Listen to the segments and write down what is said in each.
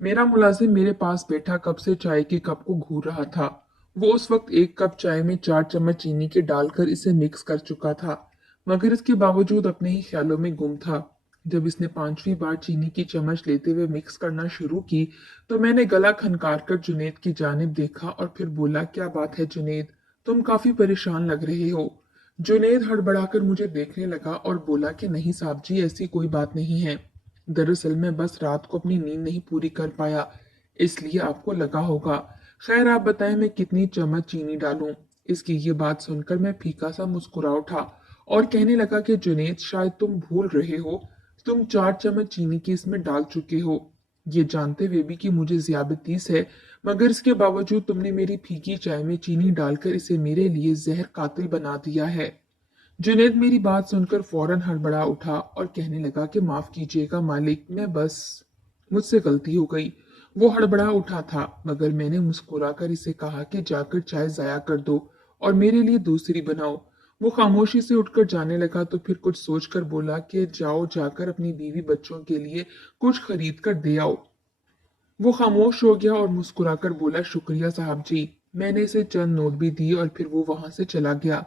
मेरा मुलाजिम मेरे पास बैठा कप से चाय के कप को घूर रहा था। वो उस वक्त एक कप चाय में 4 चम्मच चीनी के डालकर इसे मिक्स कर चुका था, मगर इसके बावजूद अपने ही ख्यालों में गुम था। जब इसने 5वीं बार चीनी की चम्मच लेते हुए मिक्स करना शुरू की, तो मैंने गला खनकार कर जुनेद की जानिब देखा और फिर बोला, क्या बात है जुनेद, तुम काफी परेशान लग रहे हो। जुनेद हड़बड़ाकर मुझे देखने लगा और बोला कि नहीं साहब जी, ऐसी कोई बात नहीं है। दरअसल मैं बस रात को अपनी नींद नहीं पूरी कर पाया, इसलिए आपको लगा होगा। खैर आप बताएं मैं कितनी चम्मच चीनी डालूं। इसकी ये बात सुनकर मैं फीका सा मुस्कुरा उठा और कहने लगा कि जुनेद, शायद तुम भूल रहे हो, तुम 4 चम्मच चीनी की इसमें डाल चुके हो। ये जानते हुए भी कि मुझे ज़ियादतीस है, मगर इसके बावजूद तुमने मेरी फीकी चाय में चीनी डालकर इसे मेरे लिए जहर कातिल बना दिया है। जुनैद मेरी बात सुनकर फौरन हड़बड़ा उठा और कहने लगा कि माफ कीजिएगा मालिक, मैं बस मुझसे गलती हो गई। वो हड़बड़ा उठा था, मगर मैंने मुस्कुराकर इसे कहा कि जाकर चाय जाया कर दो और मेरे लिए दूसरी बनाओ। वो खामोशी से उठकर जाने लगा तो फिर कुछ सोचकर बोला कि जाओ, जाकर अपनी बीवी बच्चों के लिए कुछ खरीद कर दे आओ। वो खामोश हो गया और मुस्कुराकर बोला, शुक्रिया साहब जी। मैंने इसे चंद नोट भी दिए और फिर वो वहां से चला गया।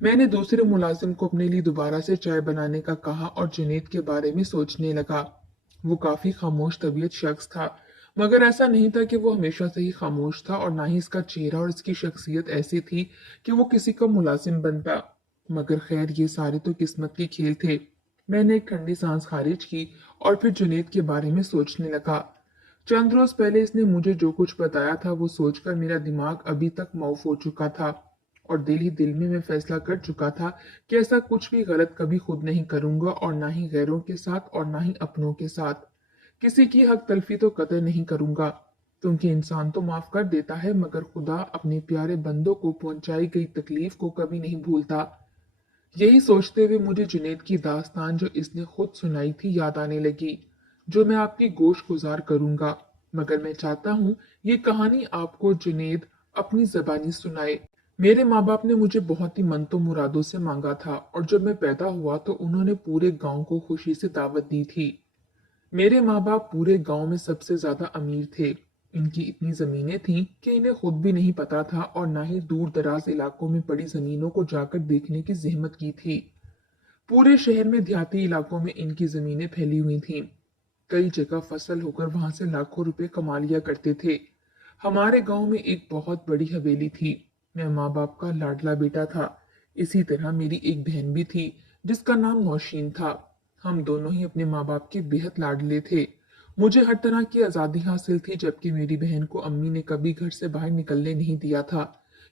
मैंने दूसरे मुलाजिम को अपने लिए दोबारा से चाय बनाने का कहा और जुनेद के बारे में सोचने लगा। वो काफी खामोश तबीयत शख्स था, मगर ऐसा नहीं था कि वो हमेशा से ही खामोश था, और ना ही इसका चेहरा और इसकी शख्सियत ऐसी थी कि वो किसी का मुलाजिम बनता। मगर खैर, ये सारे तो किस्मत के खेल थे। मैंने एक ठंडी सांस खारिज की और फिर जुनेद के बारे में सोचने लगा। चंद रोज पहले इसने मुझे जो कुछ बताया था वो सोचकर मेरा दिमाग अभी तक मौफ हो चुका था, और दिल ही दिल में मैं फैसला कर चुका था कि ऐसा कुछ भी गलत कभी खुद नहीं करूंगा, और ना ही गैरों के साथ और ना ही अपनों के साथ। किसी की हक तलफी तो कतई नहीं करूंगा, क्योंकि इंसान तो माफ कर देता है, मगर खुदा अपने प्यारे बंदों को पहुंचाई गई तकलीफ को कभी नहीं भूलता। यही सोचते हुए मुझे जुनैद की दास्तान जो इसने खुद सुनाई थी याद आने लगी, जो मैं आपकी गोश गुजार करूंगा। मगर मैं चाहता हूँ ये कहानी आपको जुनैद अपनी जबानी सुनाए। मेरे माँ बाप ने मुझे बहुत ही मन तो मुरादों से मांगा था, और जब मैं पैदा हुआ तो उन्होंने पूरे गांव को खुशी से दावत दी थी। मेरे माँ बाप पूरे गांव में सबसे ज्यादा अमीर थे। इनकी इतनी जमीनें थीं कि इन्हें खुद भी नहीं पता था, और ना ही दूर दराज इलाकों में पड़ी जमीनों को जाकर देखने की जहमत की थी। पूरे शहर में देहाती इलाकों में इनकी जमीनें फैली हुई थीं। कई जगह फसल होकर वहां से लाखों रुपए कमा लिया करते थे। हमारे गांव में एक बहुत बड़ी हवेली थी। मैं माँ बाप का लाडला बेटा था। इसी तरह मेरी एक बहन भी थी, जिसका नाम नौशीन था। हम दोनों ही अपने माँ बाप के बेहद लाडले थे। मुझे हर तरह की आज़ादी हासिल थी, जबकि मेरी बहन को अम्मी ने कभी घर से बाहर निकलने नहीं दिया था,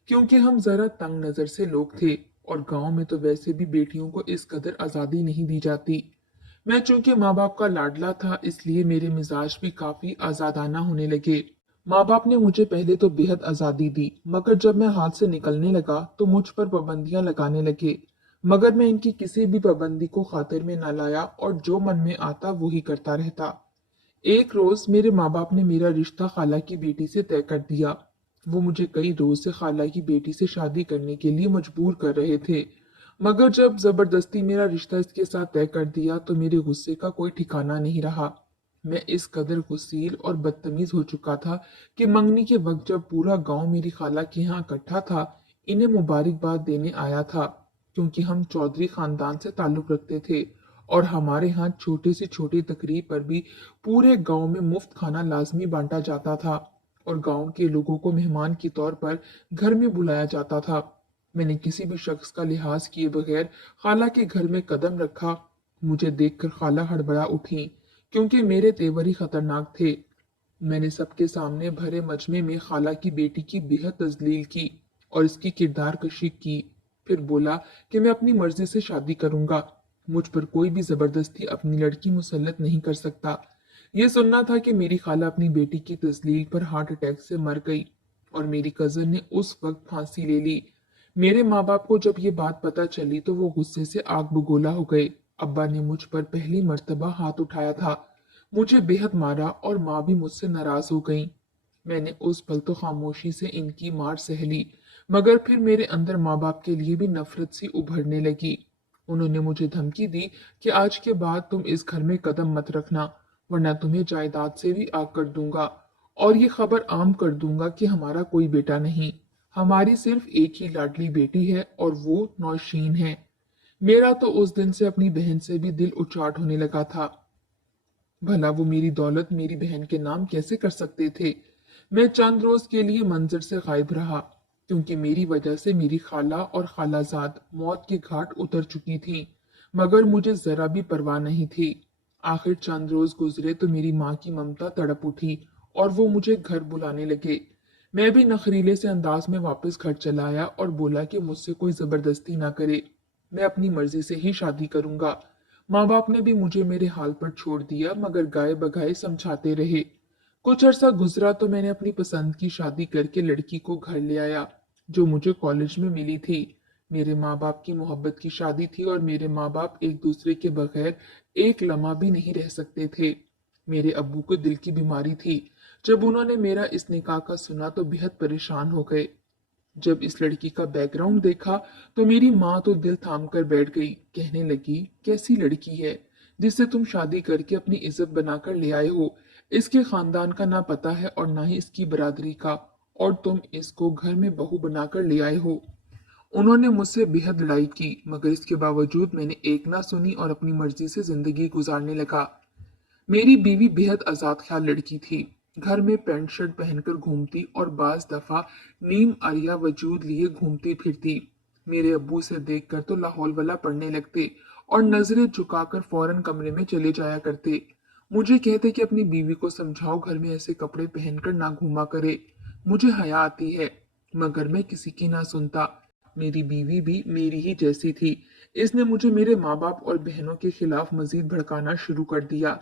क्योंकि हम जरा तंग नजर से लोग थे, और गांव में तो वैसे भी बेटियों को इस कदर आज़ादी नहीं दी जाती। मैं चूंकि माँ बाप का लाडला था, इसलिए मेरे मिजाज भी काफी आजादाना होने लगे। माँ बाप ने मुझे पहले तो बेहद आजादी दी, मगर जब मैं हाथ से निकलने लगा तो मुझ पर पाबंदियां लगाने लगे। मगर मैं इनकी किसी भी पाबंदी को खातिर में न लाया, और जो मन में आता वो ही करता रहता। एक रोज मेरे माँ बाप ने मेरा रिश्ता खाला की बेटी से तय कर दिया। वो मुझे कई रोज से खाला की बेटी से शादी करने के लिए मजबूर कर रहे थे, मगर जब जबरदस्ती मेरा रिश्ता इसके साथ तय कर दिया तो मेरे गुस्से का कोई ठिकाना नहीं रहा। मैं इस कदर गुस्सील और बदतमीज हो चुका था कि मंगनी के वक्त जब पूरा गांव मेरी खाला के यहाँ इकट्ठा था, इन्हें मुबारकबाद देने आया था, क्योंकि हम चौधरी खानदान से ताल्लुक रखते थे, और हमारे यहाँ छोटी से छोटी तकरीब पर भी पूरे गांव में मुफ्त खाना लाजमी बांटा जाता था, और गांव के लोगों को मेहमान के तौर पर घर में बुलाया जाता था। मैंने किसी भी शख्स का लिहाज किए बगैर खाला के घर में कदम रखा। मुझे देखकर खाला हड़बड़ा उठी, क्योंकि मेरे तेवर ही खतरनाक थे। मैंने सबके सामने भरे मजमे में खाला की बेटी की बेहद तजलील की और इसकी किरदार कशी की। फिर बोला कि मैं अपनी मर्जी से शादी करूंगा, मुझ पर कोई भी जबरदस्ती अपनी लड़की मुसल्लत नहीं कर सकता। यह सुनना था कि मेरी खाला अपनी बेटी की तजलील पर हार्ट अटैक से मर गई, और मेरी कजन ने उस वक्त फांसी ले ली। मेरे माँ बाप को जब ये बात पता चली तो वो गुस्से से आग बगोला हो गए। अब्बा ने मुझ पर पहली मर्तबा हाथ उठाया था, मुझे बेहद मारा, और माँ भी मुझसे नाराज हो गई। मैंने उस पल तो खामोशी से इनकी मार सह ली, मगर फिर मेरे अंदर माँ बाप के लिए भी नफरत सी उभरने लगी। उन्होंने मुझे धमकी दी कि आज के बाद तुम इस घर में कदम मत रखना, वरना तुम्हें जायदाद से भी आग कर दूंगा और ये खबर आम कर दूंगा कि हमारा कोई बेटा नहीं, हमारी सिर्फ एक ही लाडली बेटी है और वो नौशीन है। मेरा तो उस दिन से अपनी बहन से भी दिल उचाट होने लगा था। भला वो मेरी दौलत मेरी बहन के नाम कैसे कर सकते थे। मैं चंद रोज के लिए मंजर से गायब रहा, क्योंकि मेरी वजह से मेरी खाला और खालाजाद मौत के घाट उतर चुकी थी, मगर मुझे जरा भी परवाह नहीं थी। आखिर चंद रोज गुजरे तो मेरी माँ की ममता तड़प उठी और वो मुझे घर बुलाने लगे। मैं भी नखरीले से अंदाज में वापस घर चला आया और बोला कि मुझसे कोई जबरदस्ती ना करे, मैं अपनी मर्जी से ही शादी करूंगा। माँ बाप ने भी मुझे मेरे हाल पर छोड़ दिया, मगर गाए बगाए समझाते रहे। कुछ अरसा गुजरा तो मैंने अपनी पसंद की शादी करके लड़की को घर ले आया, जो मुझे कॉलेज में मिली थी। मेरे माँ बाप की मोहब्बत की शादी थी और मेरे माँ बाप एक दूसरे के बगैर एक लम्हा भी नहीं रह सकते थे। मेरे अब्बू को दिल की बीमारी थी। जब उन्होंने मेरा इस निकाह का सुना तो बेहद परेशान हो गए। जब इस लड़की का बैकग्राउंड देखा तो मेरी माँ तो दिल थाम कर बैठ गई। कहने लगी, कैसी लड़की है जिससे तुम शादी करके अपनी इज्जत बनाकर ले आए हो। इसके खानदान का ना पता है और ना ही इसकी बरादरी का, और तुम इसको घर में बहू बनाकर ले आए हो। उन्होंने मुझसे बेहद लड़ाई की, मगर इसके बावजूद मैंने एक ना सुनी और अपनी मर्जी से जिंदगी गुजारने लगा। मेरी बीवी बेहद आजाद ख्याल लड़की थी। घर में पैंट शर्ट पहनकर घूमती और बाज दफा नीम अरिया वजूद लिए घूमती फिरती। मेरे अब्बू से देखकर तो लाहौल वाला पड़ने लगते और नजरें झुकाकर फौरन कमरे में चले जाया करते। मुझे कहते कि अपनी बीवी को समझाओ घर में ऐसे कपड़े पहनकर ना घूमा करे। मुझे हया आती है, मगर मैं किसी की ना सुनता। मेरी बीवी भी मेरी ही जैसी थी। इसने मुझे मेरे माँ बाप और बहनों के खिलाफ मजीद भड़काना शुरू कर दिया।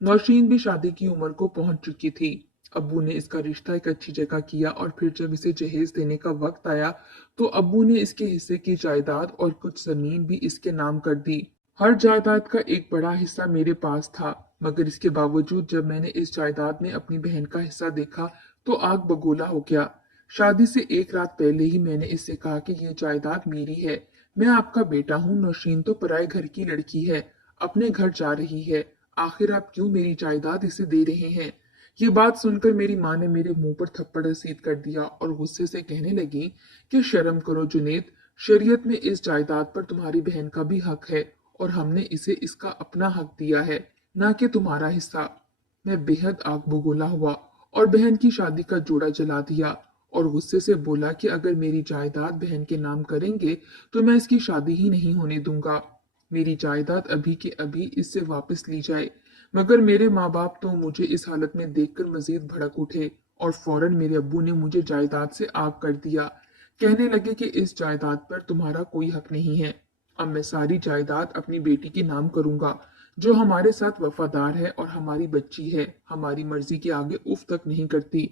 नौशीन भी शादी की उम्र को पहुंच चुकी थी। अब्बू ने इसका रिश्ता एक अच्छी जगह किया और फिर जब इसे जहेज देने का वक्त आया तो अब्बू ने इसके हिस्से की जायदाद और कुछ जमीन भी इसके नाम कर दी। हर जायदाद का एक बड़ा हिस्सा मेरे पास था, मगर इसके बावजूद जब मैंने इस जायदाद में अपनी बहन का हिस्सा देखा तो आग बगोला हो गया। शादी से एक रात पहले ही मैंने इससे कहा कि यह जायदाद मेरी है, मैं आपका बेटा हूँ। नौशीन तो पराए घर की लड़की है, अपने घर जा रही है, आखिर आप क्यों मेरी जायदाद इसे दे रहे हैं। ये बात सुनकर मेरी माँ ने मेरे मुंह पर थप्पड़ रसीद कर दिया और गुस्से से कहने लगी कि शर्म करो जुनेद, शरीयत में इस जायदाद पर तुम्हारी बहन का भी हक है और हमने इसे इसका अपना हक दिया है, ना कि तुम्हारा हिस्सा। मैं बेहद आग बगोला हुआ और बहन की शादी का जोड़ा जला दिया और गुस्से से बोला कि अगर मेरी जायदाद बहन के नाम करेंगे तो मैं इसकी शादी ही नहीं होने दूंगा। मेरी जायदाद अभी के अभी इससे वापस ली जाए। मगर मेरे माँ बाप तो मुझे इस हालत में देखकर मजीद भड़क उठे और फौरन मेरे अब्बू ने मुझे जायदाद से आग कर दिया। कहने लगे कि इस जायदाद पर तुम्हारा कोई हक नहीं है। अब मैं सारी जायदाद अपनी बेटी के नाम करूंगा, जो हमारे साथ वफादार है और हमारी बच्ची है, हमारी मर्जी के आगे उफ तक नहीं करती।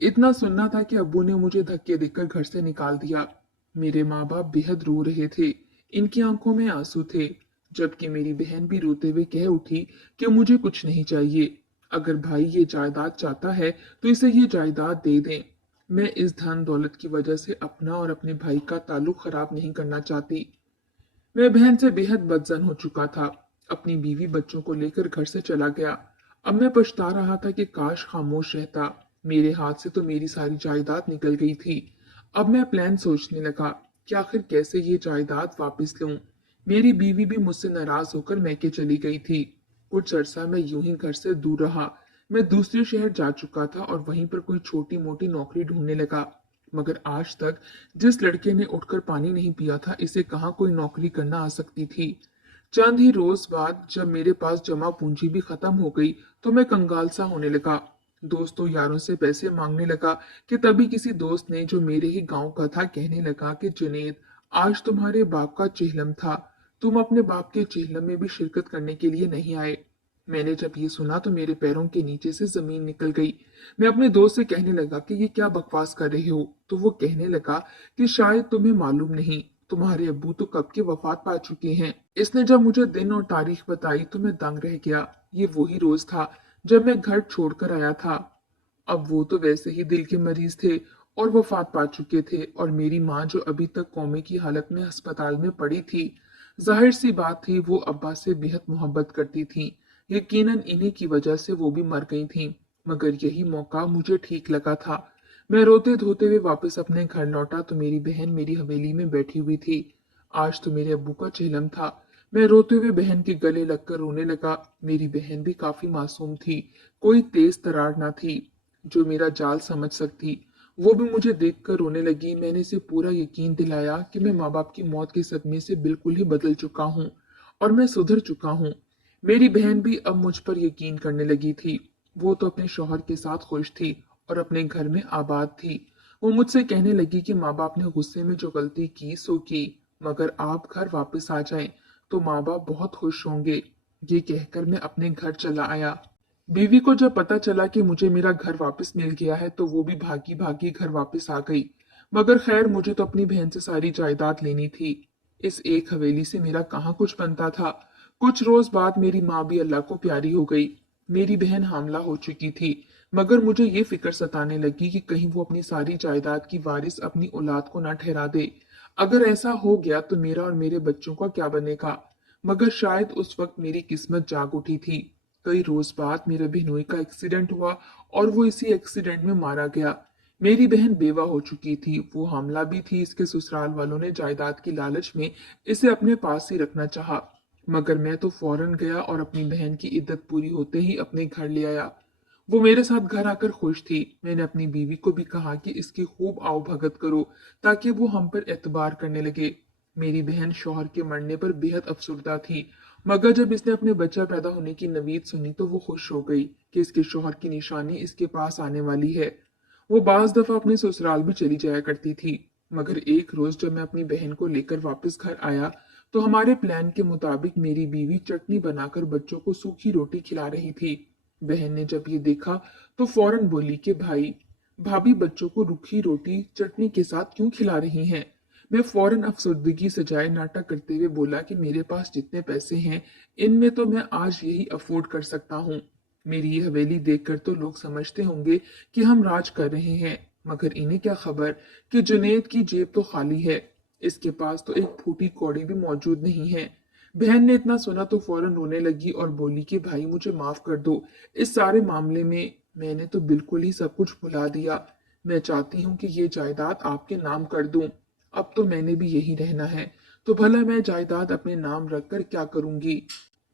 इतना सुनना था कि अब्बू ने मुझे धक्के देकर घर से निकाल दिया। मेरे माँ बाप बेहद रो रहे थे, इनकी आंखों में आंसू थे, जबकि मेरी बहन भी रोते हुए कह उठी कि मुझे कुछ नहीं चाहिए। अगर भाई ये जायदाद चाहता है तो इसे ये जायदाद दे दें। मैं इस धन दौलत की वजह से अपना और अपने भाई का ताल्लुक खराब नहीं करना चाहती। मैं बहन से बेहद बदजन हो चुका था। अपनी बीवी बच्चों को लेकर घर से चला गया। अब मैं पछता रहा था कि काश खामोश रहता। मेरे हाथ से तो मेरी सारी जायदाद निकल गई थी। अब मैं प्लान सोचने लगा कि आखिर कैसे ये जायदाद वापस लूं। मेरी बीवी भी मुझसे नाराज होकर मैके चली गई थी। कुछ अरसा मैं यूं ही घर से दूर रहा। मैं दूसरे शहर जा चुका था और वहीं पर कोई छोटी मोटी नौकरी ढूंढने लगा, मगर आज तक जिस लड़के ने उठकर पानी नहीं पिया था, इसे कहाँ कोई नौकरी करना आ सकती थी। चंद ही रोज बाद जब मेरे पास जमा पूंजी भी खत्म हो गई तो मैं कंगाल सा होने लगा। दोस्तों यारों से पैसे मांगने लगा कि तभी किसी दोस्त ने, जो मेरे ही गांव का था, कहने लगा कि जुनेद, आज तुम्हारे बाप का चेहलम था, तुम अपने बाप के चेहलम में भी शिरकत करने के लिए नहीं आए। मैंने जब ये सुना तो मेरे पैरों के नीचे से जमीन निकल गई। मैं अपने दोस्त से कहने लगा कि ये क्या बकवास कर रहे हो, तो वो कहने लगा कि शायद तुम्हें मालूम नहीं, तुम्हारे अब्बू तो कब के वफात पा चुके हैं। इसने जब मुझे दिन और तारीख बताई तो मैं दंग रह गया। ये वही रोज था जब मैं घर छोड़कर आया था। अब वो तो वैसे ही दिल के मरीज थे और वफात पा चुके थे, और मेरी माँ जो अभी तक कोमे की हालत में अस्पताल में पड़ी थी। जाहिर सी बात थी वो अब्बा से बेहद मोहब्बत करती थी। यकीनन इन्हीं की वजह से वो भी मर गई थीं, मगर यही मौका मुझे ठीक लगा था। मैं रोते धोते हुए वापस अपने घर लौटा तो मेरी बहन मेरी हवेली में बैठी हुई थी। आज तो मेरे अब्बू का चेलम था। मैं रोते हुए बहन के गले लगकर रोने लगा। मेरी बहन भी काफी मासूम थी, कोई तेज तरार ना थी जो मेरा जाल समझ सकती। वो भी मुझे देखकर रोने लगी। मैंने इसे पूरा यकीन दिलाया कि मैं माँ बाप की मौत के सदमे से बिल्कुल ही बदल चुका हूँ और मैं सुधर चुका हूँ। मेरी बहन भी अब मुझ पर यकीन करने लगी थी। वो तो अपने शौहर के साथ खुश थी और अपने घर में आबाद थी। वो मुझसे कहने लगी कि माँ बाप ने गुस्से में जो गलती की सो की, मगर आप घर वापस आ जाएं तो माँ बाप बहुत खुश होंगे। ये कहकर मैं अपने घर चला आया। बीवी को जब पता चला कि मुझे मेरा घर वापस मिल गया है तो वो भी भागी भागी घर वापस आ गई। मगर खैर, मुझे तो अपनी बहन से सारी जायदाद लेनी थी। इस एक हवेली से मेरा कहाँ कुछ बनता था। कुछ रोज बाद मेरी माँ भी अल्लाह को प्यारी हो गई। मेरी बहन हामला हो चुकी थी, मगर मुझे ये फिक्र सताने लगी कि कहीं वो अपनी सारी जायदाद की वारिस अपनी औलाद को ना ठहरा दे। अगर ऐसा हो गया तो मेरा और मेरे बच्चों का क्या बनेगा। मगर शायद उस वक्त मेरी किस्मत जाग उठी थी। कई रोज बाद मेरे बहनोई का एक्सीडेंट हुआ और वो इसी एक्सीडेंट में मारा गया। मेरी बहन बेवा हो चुकी थी, वो हामला भी थी। इसके ससुराल वालों ने जायदाद की लालच में इसे अपने पास ही रखना चाहा, मगर मैं तो फौरन गया और अपनी बहन की इद्दत पूरी होते ही अपने घर ले आया। वो मेरे साथ घर आकर खुश थी। मैंने अपनी बीवी को भी कहा कि इसकी खूब आओ भगत करो ताकि वो हम पर एतबार करने लगे। मेरी बहन शौहर के मरने पर बेहद अफसुर्दा थी, मगर जब इसने अपने बच्चा पैदा होने की नवीद सुनी तो वो खुश हो गई कि इसके शौहर की निशानी इसके पास आने वाली है। वो बाज दफा अपने ससुराल भी चली जाया करती थी, मगर एक रोज जब मैं अपनी बहन को लेकर वापस घर आया तो हमारे प्लान के मुताबिक मेरी बीवी चटनी बनाकर बच्चों को सूखी रोटी खिला रही थी। बहन ने जब ये देखा तो फौरन बोली कि भाई, भाभी बच्चों को रूखी रोटी चटनी के साथ क्यों खिला रही हैं। मैं फौरन अफसर्दगी सजाए नाटक करते हुए बोला कि मेरे पास जितने पैसे हैं इनमें तो मैं आज यही अफोर्ड कर सकता हूँ। मेरी ये हवेली देखकर तो लोग समझते होंगे कि हम राज कर रहे हैं, मगर इन्हें क्या खबर कि जुनेद की जेब तो खाली है। इसके पास तो एक फूटी कौड़ी भी मौजूद नहीं है। बहन ने इतना सुना तो फौरन रोने लगी और बोली कि भाई मुझे माफ कर दो। इस सारे मामले में मैंने तो बिल्कुल ही सब कुछ भुला दिया। मैं चाहती हूँ कि ये जायदाद आपके नाम कर दूं। अब तो मैंने भी यही रहना है, तो भला मैं जायदाद अपने नाम रखकर क्या करूंगी।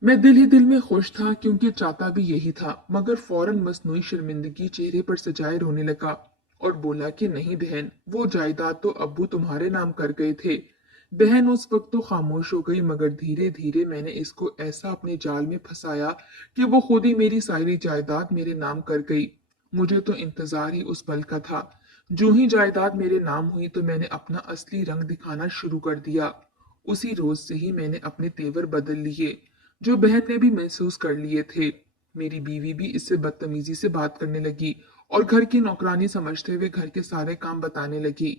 मैं दिल ही दिल में खुश था क्योंकि चाहता भी यही था, मगर फौरन मसनूई शर्मिंदगी चेहरे पर सजाए रोने लगा और बोला कि नहीं बहन, वो जायदाद तो अब्बू तुम्हारे नाम कर गए थे। बहन उस वक्त तो खामोश हो गई, मगर धीरे धीरे मैंने इसको ऐसा अपने जाल में फंसाया कि वो खुद ही मेरी सारी जायदाद मेरे नाम कर गई। मुझे तो इंतजार ही उस पल का था। जो ही जायदाद मेरे नाम हुई तो मैंने अपना असली रंग दिखाना शुरू कर दिया। उसी रोज से ही मैंने अपने तेवर बदल लिए, जो बहन ने भी महसूस कर लिए थे। मेरी बीवी भी इससे बदतमीजी से बात करने लगी और घर की नौकरानी समझते हुए घर के सारे काम बताने लगी।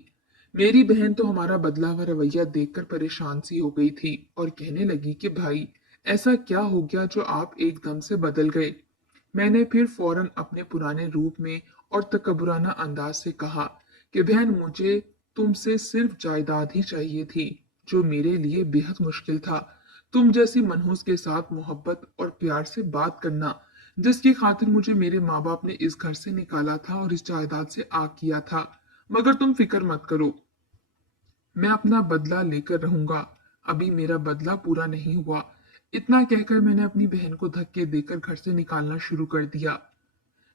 मेरी बहन तो हमारा बदला हुआ रवैया देखकर परेशान सी हो गई थी और कहने लगी कि भाई, ऐसा क्या हो गया जो आप एकदम से बदल गए। मैंने फिर फौरन अपने पुराने रूप में और तकबराना अंदाज से कहा कि बहन, मुझे तुमसे सिर्फ जायदाद ही चाहिए थी, जो मेरे लिए बेहद मुश्किल था। तुम जैसी मनहूस के साथ मोहब्बत और प्यार से बात करना, जिसकी खातिर मुझे मेरे माँ बाप ने इस घर से निकाला था और इस जायदाद से आग किया था। मगर तुम फिक्र मत करो, मैं अपना बदला लेकर रहूंगा। अभी मेरा बदला पूरा नहीं हुआ। इतना कहकर मैंने अपनी बहन को धक्के देकर घर से निकालना शुरू कर दिया।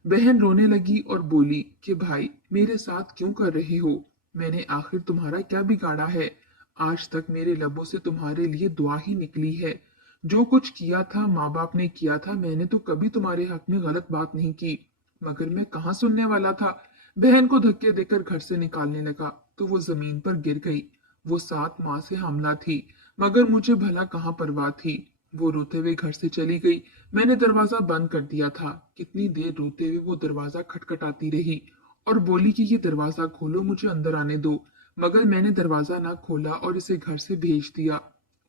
बहन रोने लगी और बोली कि भाई, मेरे साथ क्यों कर रहे हो। मैंने आखिर तुम्हारा क्या बिगाड़ा है। आज तक मेरे लबों से तुम्हारे लिए दुआ ही निकली है। जो कुछ किया था माँ बाप ने किया था, मैंने तो कभी तुम्हारे हक में गलत बात नहीं की। मगर मैं कहाँ सुनने वाला था। बहन को धक्के देकर घर से निकालने लगा तो वो जमीन पर गिर गई। वो 7 माह से हमला थी, मगर मुझे भला कहाँ परवाह थी। वो रोते हुए घर से चली गई। मैंने दरवाजा बंद कर दिया था। कितनी देर रोते हुए वो दरवाजा खटखटाती रही और बोली कि ये दरवाजा खोलो, मुझे अंदर आने दो। मगर मैंने दरवाजा ना खोला और इसे घर से भेज दिया।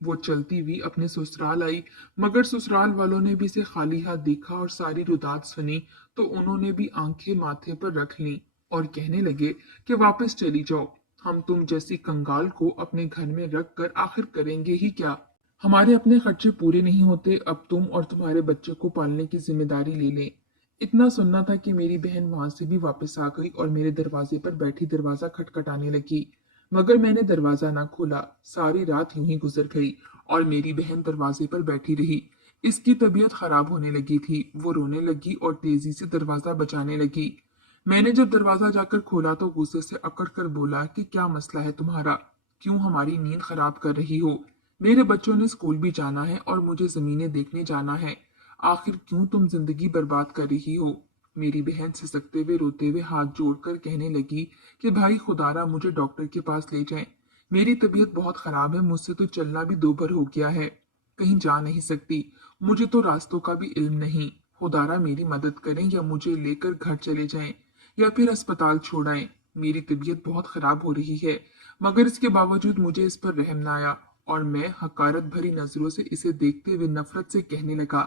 वो चलती हुई अपने ससुराल आई, मगर ससुराल वालों ने भी इसे खाली हाथ देखा और सारी रुदात सुनी तो उन्होंने भी आंखें माथे पर रख लीं और कहने लगे कि वापस चली जाओ। हम तुम जैसी कंगाल को अपने घर में रख कर आखिर करेंगे ही क्या। हमारे अपने खर्चे पूरे नहीं होते, अब तुम और तुम्हारे बच्चे को पालने की जिम्मेदारी ले लें। इतना सुनना था कि मेरी बहन वहां से भी वापस आ गई और मेरे दरवाजे पर बैठी दरवाजा खटखटाने लगी। मगर मैंने दरवाजा ना खोला। सारी रात यूं ही गुजर गई और मेरी बहन दरवाजे पर बैठी रही। इसकी तबीयत खराब होने लगी थी। वो रोने लगी और तेजी से दरवाजा बजाने लगी। मैंने जब दरवाजा जाकर खोला तो गुस्से से अकड़ कर बोला कि क्या मसला है तुम्हारा? क्यों हमारी नींद खराब कर रही हो? मेरे बच्चों ने स्कूल भी जाना है और मुझे जमीनें देखने जाना है। आखिर क्यों तुम जिंदगी बर्बाद कर रही हो? मेरी बहन सिसकते हुए रोते हुए हाथ जोड़कर कहने लगी कि भाई खुदारा मुझे डॉक्टर के पास ले जाएं। मेरी तबीयत बहुत खराब है, मुझसे तो चलना भी दोभर हो गया है। कहीं जा नहीं सकती। मुझे तो रास्तों का भी इल्म नहीं। खुदारा मेरी मदद करें या मुझे लेकर घर चले जाएं या फिर अस्पताल छोड़ आएं। मेरी तबीयत बहुत खराब हो रही है। मगर इसके बावजूद मुझे इस पर रहम न आया और मैं हकारत भरी नजरों से इसे देखते हुए नफरत से कहने लगा,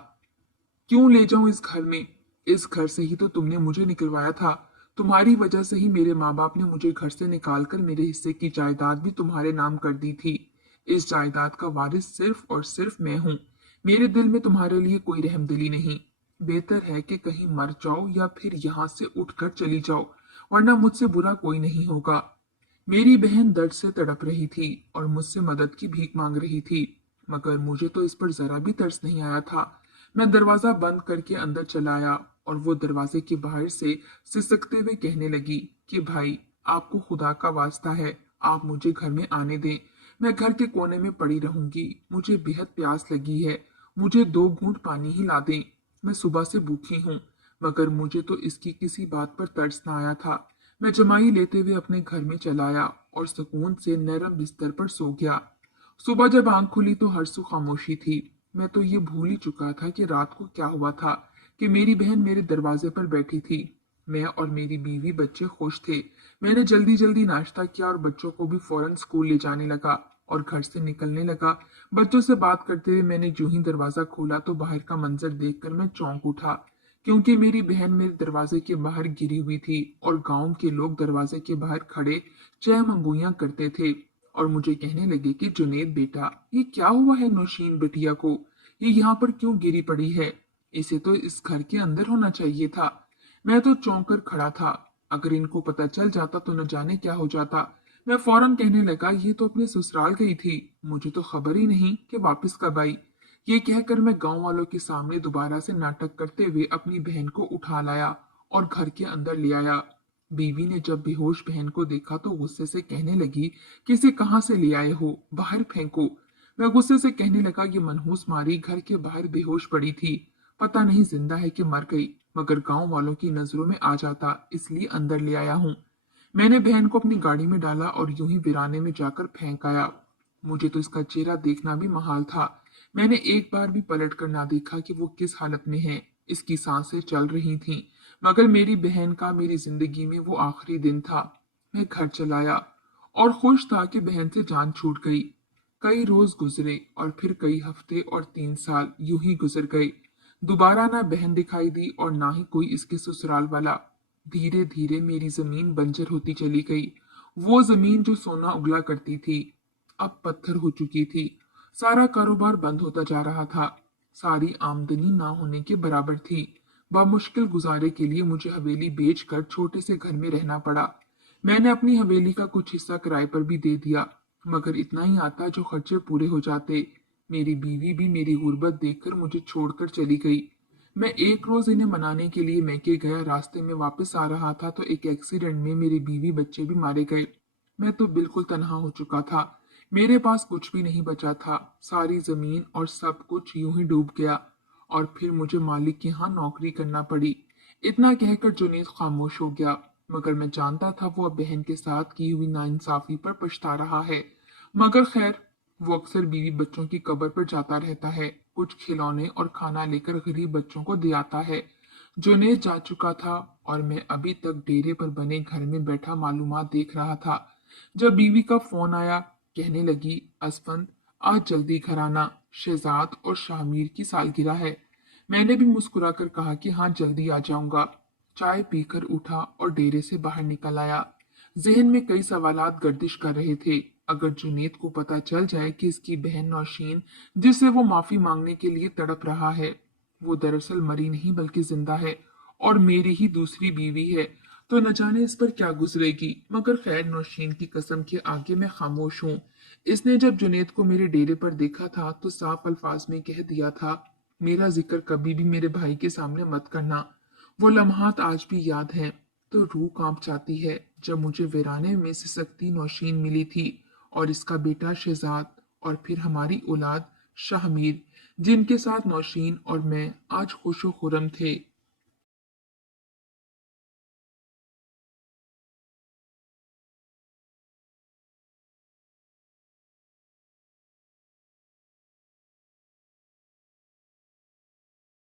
क्यों ले जाऊं इस घर में? इस घर से ही तो तुमने मुझे निकलवाया था। तुम्हारी वजह से ही मेरे माँ बाप ने मुझे घर से निकालकर मेरे हिस्से की जायदाद भी तुम्हारे नाम कर दी थी। इस जायदाद का वारिस सिर्फ और सिर्फ मैं हूँ। मेरे दिल में तुम्हारे लिए कोई रहमदिली नहीं। बेहतर है कि कहीं मर जाओ या फिर यहाँ से उठकर चली जाओ, वरना मुझसे बुरा कोई नहीं होगा। मेरी बहन दर्द से तड़प रही थी और मुझसे मदद की भीख मांग रही थी। मगर मुझे तो इस पर जरा भी तरस नहीं आया था। मैं दरवाजा बंद करके अंदर चला आया और वो दरवाजे के बाहर से सिसकते हुए कहने लगी कि भाई, आपको खुदा का वास्ता है, आप मुझे घर में आने दें। मैं घर के कोने में पड़ी रहूंगी। मुझे बेहद प्यास लगी है। मुझे 2 घूंट पानी ही ला दें। मैं सुबह से भूखी हूँ। मगर मुझे तो इसकी किसी बात पर तरस न आया था। मैं जमाई लेते हुए अपने घर में चला आया और सुकून से नरम बिस्तर पर सो गया। सुबह जब आंख खुली तो हर सू खामोशी थी। मैं तो ये भूल ही चुका था कि रात को क्या हुआ था, कि मेरी बहन मेरे दरवाजे पर बैठी थी। मैं और मेरी बीवी बच्चे खुश थे। मैंने जल्दी जल्दी नाश्ता किया और बच्चों को भी फौरन स्कूल ले जाने लगा और घर से निकलने लगा। बच्चों से बात करते हुए मैंने जो ही दरवाजा खोला तो बाहर का मंजर देखकर मैं चौंक उठा, क्योंकि मेरी बहन मेरे दरवाजे के बाहर गिरी हुई थी और गांव के लोग दरवाजे के बाहर खड़े चह मंगोइयां करते थे और मुझे कहने लगे कि जुनेद बेटा, ये क्या हुआ है नौशीन बिटिया को? ये यहाँ पर क्यों गिरी पड़ी है? इसे तो इस घर के अंदर होना चाहिए था। मैं तो चौंक कर खड़ा था। अगर इनको पता चल जाता तो न जाने क्या हो जाता। मैं फौरन कहने लगा, ये तो अपने ससुराल गई थी, मुझे तो खबर ही नहीं कि वापस कब आई। ये कहकर मैं गांव वालों के सामने दोबारा से नाटक करते हुए अपनी बहन को उठा लाया और घर के अंदर ले आया। बीवी ने जब बेहोश बहन को देखा तो गुस्से से कहने लगी कि इसे कहाँ से ले आए हो, बाहर फेंको। मैं गुस्से से कहने लगा, ये मनहूस मारी घर के बाहर बेहोश पड़ी थी, पता नहीं जिंदा है कि मर गई। मगर गांव वालों की नजरों में आ जाता, इसलिए अंदर ले आया हूँ। मैंने बहन को अपनी गाड़ी में डाला और यूं ही वीराने में जाकर फेंक आया। मुझे तो इसका चेहरा देखना भी महाल था। मैंने एक बार भी पलट कर ना देखा कि वो किस हालत में है। इसकी सांसें चल रही थीं, मगर मेरी बहन का मेरी जिंदगी में वो आखिरी दिन था। मैं घर चलाया और खुश था कि बहन से जान छूट गई। कई रोज गुजरे और फिर कई हफ्ते और 3 साल यूं ही गुजर गए। दोबारा ना बहन दिखाई दी और ना ही कोई इसके ससुराल वाला। धीरे धीरे मेरी जमीन बंजर होती चली गई। वो जमीन जो सोना उगला करती थी अब पत्थर हो चुकी थी। सारा कारोबार बंद होता जा रहा था। सारी आमदनी ना होने के बराबर थी। बामुश्किल गुजारे के लिए मुझे हवेली बेचकर छोटे से घर में रहना पड़ा। मैंने अपनी हवेली का कुछ हिस्सा किराए पर भी दे दिया, मगर इतना ही आता जो खर्चे पूरे हो जाते। मेरी बीवी भी मेरी गुर्बत देखकर मुझे छोड़कर चली गई। मैं एक रोज इन्हें मनाने के लिए मैके गया। रास्ते में वापस आ रहा था तो एक एक्सीडेंट में मेरी बीवी बच्चे भी मारे गए। मैं तो बिल्कुल तनहा हो चुका था। मेरे पास कुछ भी नहीं बचा था। सारी जमीन और सब कुछ यूं ही डूब गया और फिर मुझे मालिक के यहाँ नौकरी करना पड़ी। इतना कहकर जुनेद खामोश हो गया, मगर मैं जानता था वो अब बहन के साथ की हुई नाइंसाफी पर पछता रहा है। मगर खैर, वो अक्सर बीवी बच्चों की कब्र पर जाता रहता है, कुछ खिलौने और खाना लेकर गरीब बच्चों को दे आता है। जुनेद जा चुका था और मैं अभी तक डेरे पर बने घर में बैठा मालूमात देख रहा था। जब बीवी का फोन आया, कहने लगी, असफंद, आज जल्दी घर आना, शहजाद और शाहमीर की सालगिरह है। मैंने भी मुस्कुराकर कहा कि हाँ, जल्दी आ जाऊंगा। चाय पीकर उठा और डेरे से बाहर निकल आया। जहन में कई सवालात गर्दिश कर रहे थे। अगर जुनेद को पता चल जाए कि इसकी बहन नौशीन, जिससे वो माफी मांगने के लिए तड़प रहा है, वो दरअसल मरी नहीं बल्कि जिंदा है और मेरी ही दूसरी बीवी है, तो न जाने इस पर क्या गुजरेगी। मगर खैर, नौशीन की कसम के आगे मैं खामोश हूँ। इसने जब जुनेद को मेरे डेरे पर देखा था तो साफ अल्फाज में कह दिया था, मेरा जिक्र कभी भी मेरे भाई के सामने मत करना। वो लम्हात आज भी याद हैं। तो रूह कांप जाती है जब मुझे वीराने में से सकती नौशीन मिली थी और इसका बेटा शहजाद, और फिर हमारी औलाद शाहमीर, जिनके साथ नौशीन और मैं आज खुशो खुरम थे।